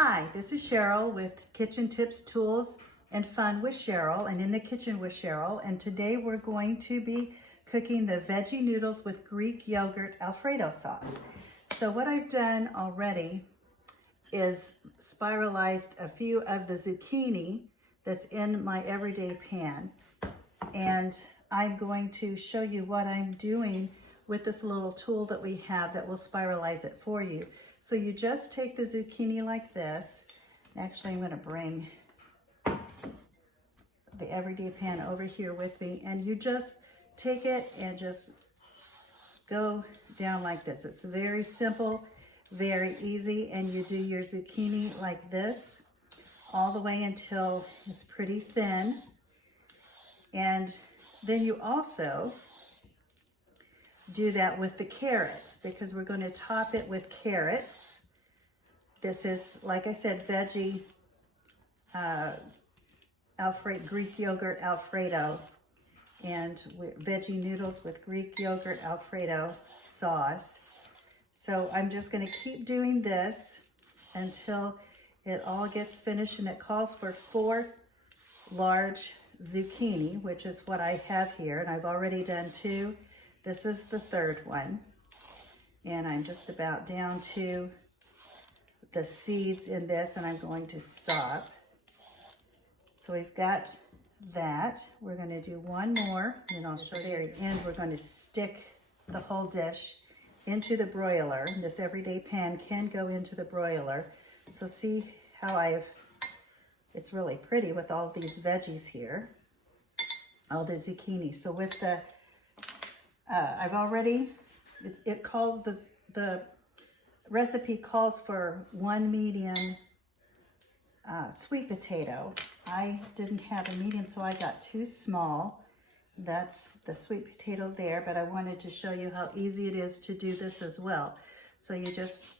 Hi, this is Cheryl with Kitchen Tips, Tools, and Fun with Cheryl, and in the kitchen with Cheryl. And today we're going to be cooking the veggie noodles with Greek yogurt Alfredo sauce. So what I've done already is spiralized a few of the zucchini that's in my everyday pan. And I'm going to show you what I'm doing with this little tool that we have that will spiralize it for you. So you just take the zucchini like this. Actually, I'm going to bring the everyday pan over here with me, and you just take it and just go down like this. It's very simple, very easy, and you do your zucchini like this all the way until it's pretty thin. And then you also do that with the carrots, because we're going to top it with carrots. This is, like I said, veggie Greek yogurt Alfredo, and veggie noodles with Greek yogurt Alfredo sauce. So I'm just going to keep doing this until it all gets finished, and it calls for 4 large zucchini, which is what I have here, and I've already done 2. This is the 3rd one, and I'm just about down to the seeds in this, and I'm going to stop. So we've got that. We're going to do one more, and I'll show you at the very end. We're going to stick the whole dish into the broiler. This everyday pan can go into the broiler. So see how it's really pretty with all these veggies here, all the zucchini. So with the I've already, it calls this, the recipe calls for 1 medium sweet potato. I didn't have a medium, so I got 2 small. That's the sweet potato there, but I wanted to show you how easy it is to do this as well. So you just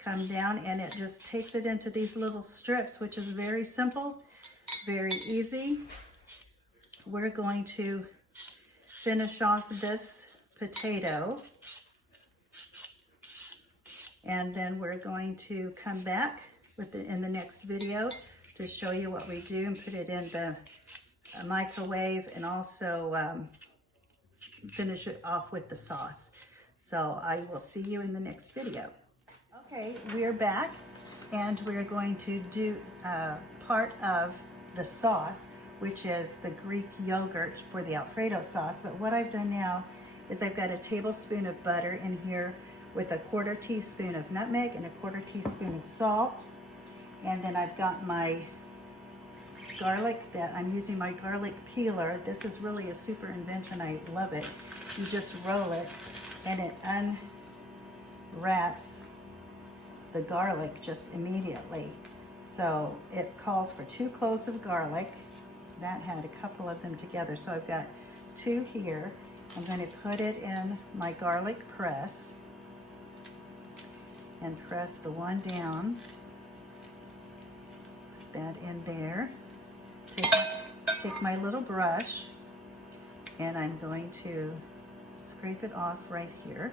come down, and it just takes it into these little strips, which is very simple, very easy. We're going to finish off this potato, and then we're going to come back in the next video to show you what we do and put it in the microwave, and also finish it off with the sauce. So I will see you in the next video. Okay, we're back, and we're going to do part of the sauce, which is the Greek yogurt for the Alfredo sauce. But what I've done now is I've got a tablespoon of butter in here with a 1/4 teaspoon of nutmeg and a 1/4 teaspoon of salt. And then I've got my garlic that I'm using my garlic peeler. This is really a super invention. I love it. You just roll it, and it unwraps the garlic just immediately. So it calls for 2 cloves of garlic. That had a couple of them together, so I've got 2 here. I'm going to put it in my garlic press and press the one down. Put that in there. Take my little brush, and I'm going to scrape it off right here.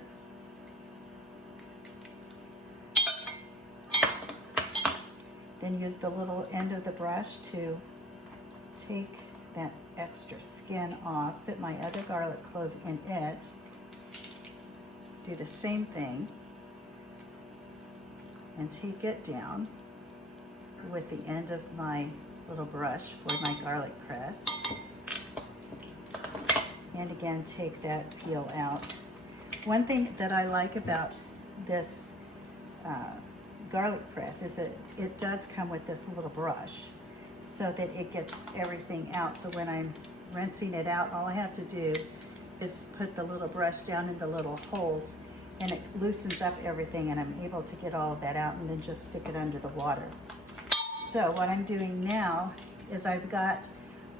Then use the little end of the brush to take that extra skin off, put my other garlic clove in it, do the same thing, and take it down with the end of my little brush for my garlic press. And again, take that peel out. One thing that I like about this garlic press is that it does come with this little brush, so that it gets everything out. So when I'm rinsing it out, all I have to do is put the little brush down in the little holes, and it loosens up everything, and I'm able to get all of that out, and then just stick it under the water. So what I'm doing now is I've got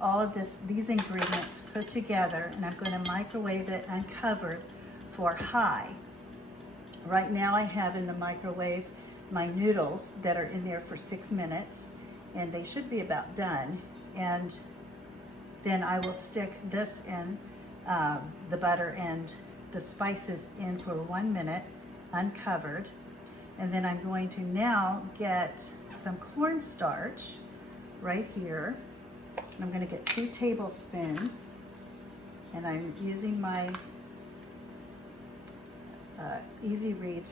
all of these ingredients put together, and I'm going to microwave it uncovered for high. Right now I have in the microwave my noodles that are in there for 6 minutes, and they should be about done. And then I will stick this in, the butter and the spices in for 1 minute uncovered, And then I'm going to now get some cornstarch right here. I'm going to get 2 tablespoons, and I'm using my Easy Read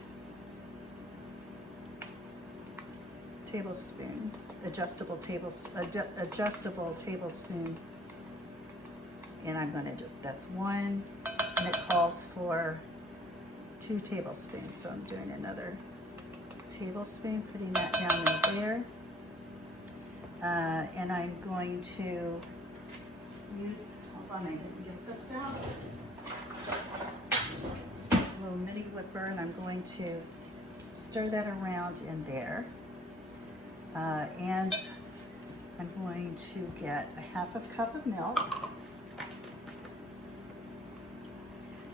tablespoon, adjustable tablespoon, and I'm going to just, that's 1, and it calls for 2 tablespoons, so I'm doing another tablespoon, putting that down in there. And I'm going to use, hold on, I didn't get this out. A little mini whipper, and I'm going to stir that around in there. And I'm going to get a 1/2 cup of milk.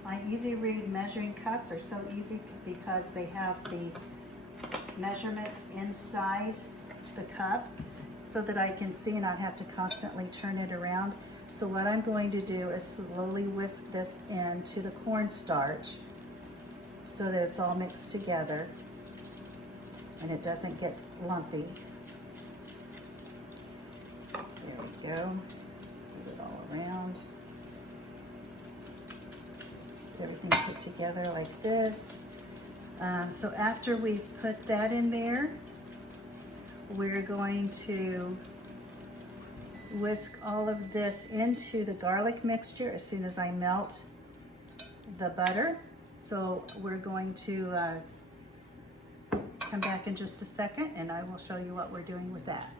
My Easy Read measuring cups are so easy because they have the measurements inside the cup so that I can see and not have to constantly turn it around. So what I'm going to do is slowly whisk this into the cornstarch so that it's all mixed together and it doesn't get lumpy. There we go. Put it all around. Everything put together like this. So after we've put that in there, we're going to whisk all of this into the garlic mixture as soon as I melt the butter. So we're going to come back in just a second and I will show you what we're doing with that.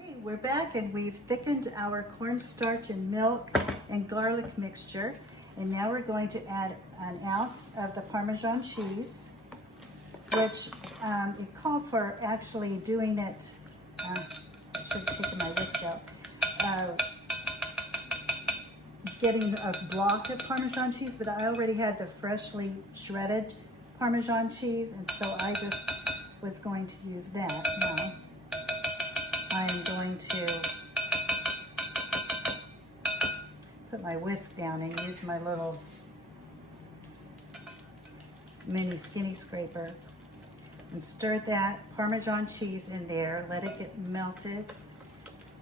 Okay, we're back and we've thickened our cornstarch and milk and garlic mixture. And now we're going to add 1 ounce of the Parmesan cheese, which it called for actually doing it, I should have taken my whisk out, getting a block of Parmesan cheese, but I already had the freshly shredded Parmesan cheese, and so I just was going to use that. Now I'm going to put my whisk down and use my little mini skinny scraper and stir that Parmesan cheese in there. Let it get melted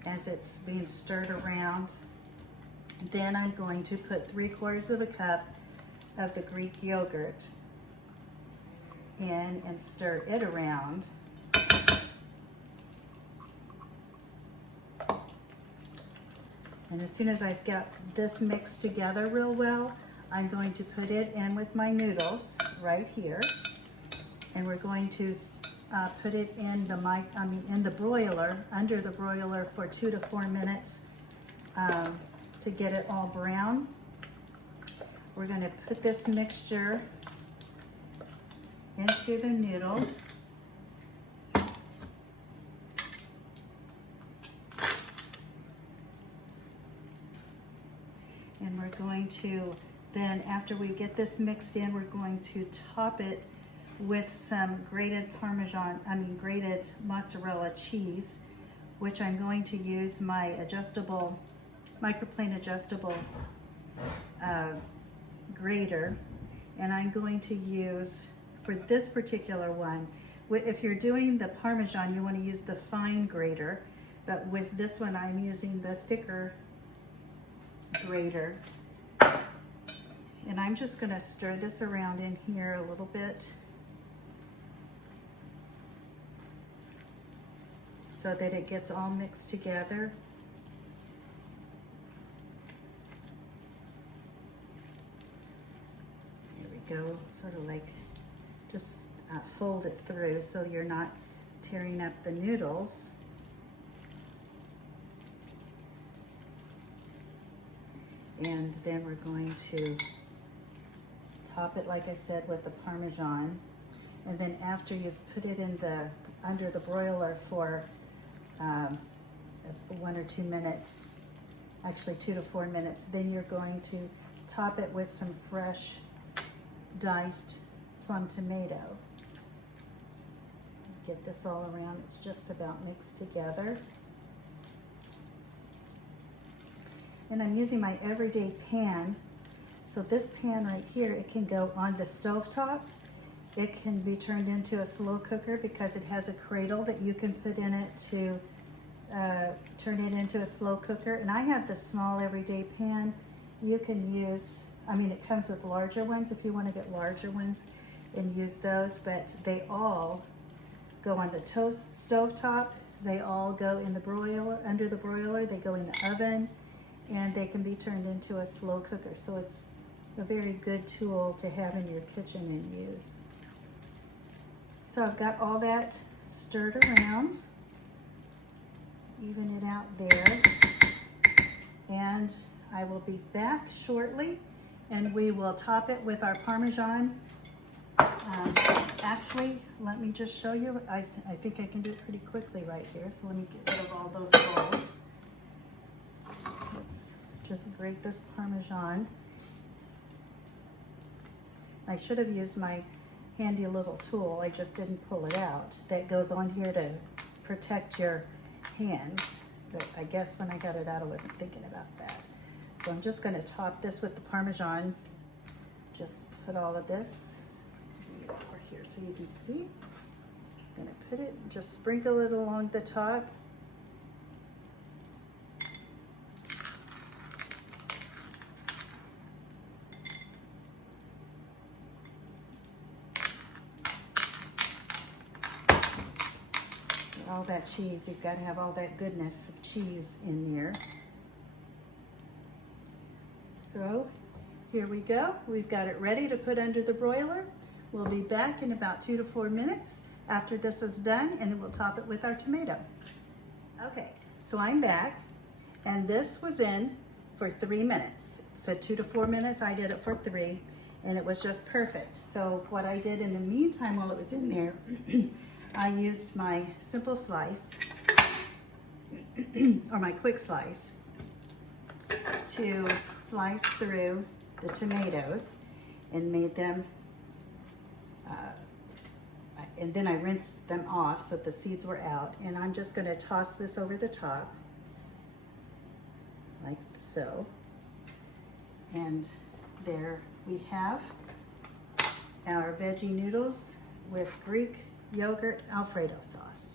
as it's being stirred around. Then I'm going to put 3/4 cup of the Greek yogurt in and stir it around. And as soon as I've got this mixed together real well, I'm going to put it in with my noodles right here. And we're going to put it in the broiler, under the broiler for 2 to 4 minutes to get it all brown. We're going to put this mixture into the noodles. And we're going to, then after we get this mixed in, we're going to top it with some grated grated mozzarella cheese, which I'm going to use my microplane adjustable grater. And I'm going to use, for this particular one, if you're doing the Parmesan, you want to use the fine grater, but with this one, I'm using the thicker grater. And I'm just going to stir this around in here a little bit so that it gets all mixed together. There we go, sort of like just fold it through so you're not tearing up the noodles. And then we're going to top it, like I said, with the Parmesan. And then after you've put it in under the broiler for 1 or 2 minutes, actually 2 to 4 minutes, then you're going to top it with some fresh diced plum tomato. Get this all around, it's just about mixed together. And I'm using my everyday pan. So this pan right here, it can go on the stovetop, It can be turned into a slow cooker because it has a cradle that you can put in it to turn it into a slow cooker. And I have the small everyday pan. You can use, I mean, it comes with larger ones if you want to get larger ones and use those, but they all go on the stove top. They all go in the broiler, under the broiler. They go in the oven, and they can be turned into a slow cooker. So it's a very good tool to have in your kitchen and use. So I've got all that stirred around, even it out there, and I will be back shortly, and we will top it with our Parmesan. Actually, let me just show you. I think I can do it pretty quickly right here. So let me get rid of all those balls. Let's just grate this Parmesan. I should have used my handy little tool. I just didn't pull it out. That goes on here to protect your hands. But I guess when I got it out, I wasn't thinking about that. So I'm just gonna top this with the Parmesan. Just put all of this over here so you can see. I'm gonna put it, just sprinkle it along the top. All that cheese, you've got to have all that goodness of cheese in there. So here we go. We've got it ready to put under the broiler. We'll be back in about 2 to 4 minutes after this is done, and then we'll top it with our tomato. Okay, so I'm back, and this was in for 3 minutes. It said 2 to 4 minutes, I did it for 3, and it was just perfect. So what I did in the meantime while it was in there, I used my simple slice, or my quick slice, to slice through the tomatoes and made them, and then I rinsed them off so that the seeds were out. And I'm just gonna toss this over the top, like so. And there we have our veggie noodles with Greek yogurt Alfredo sauce.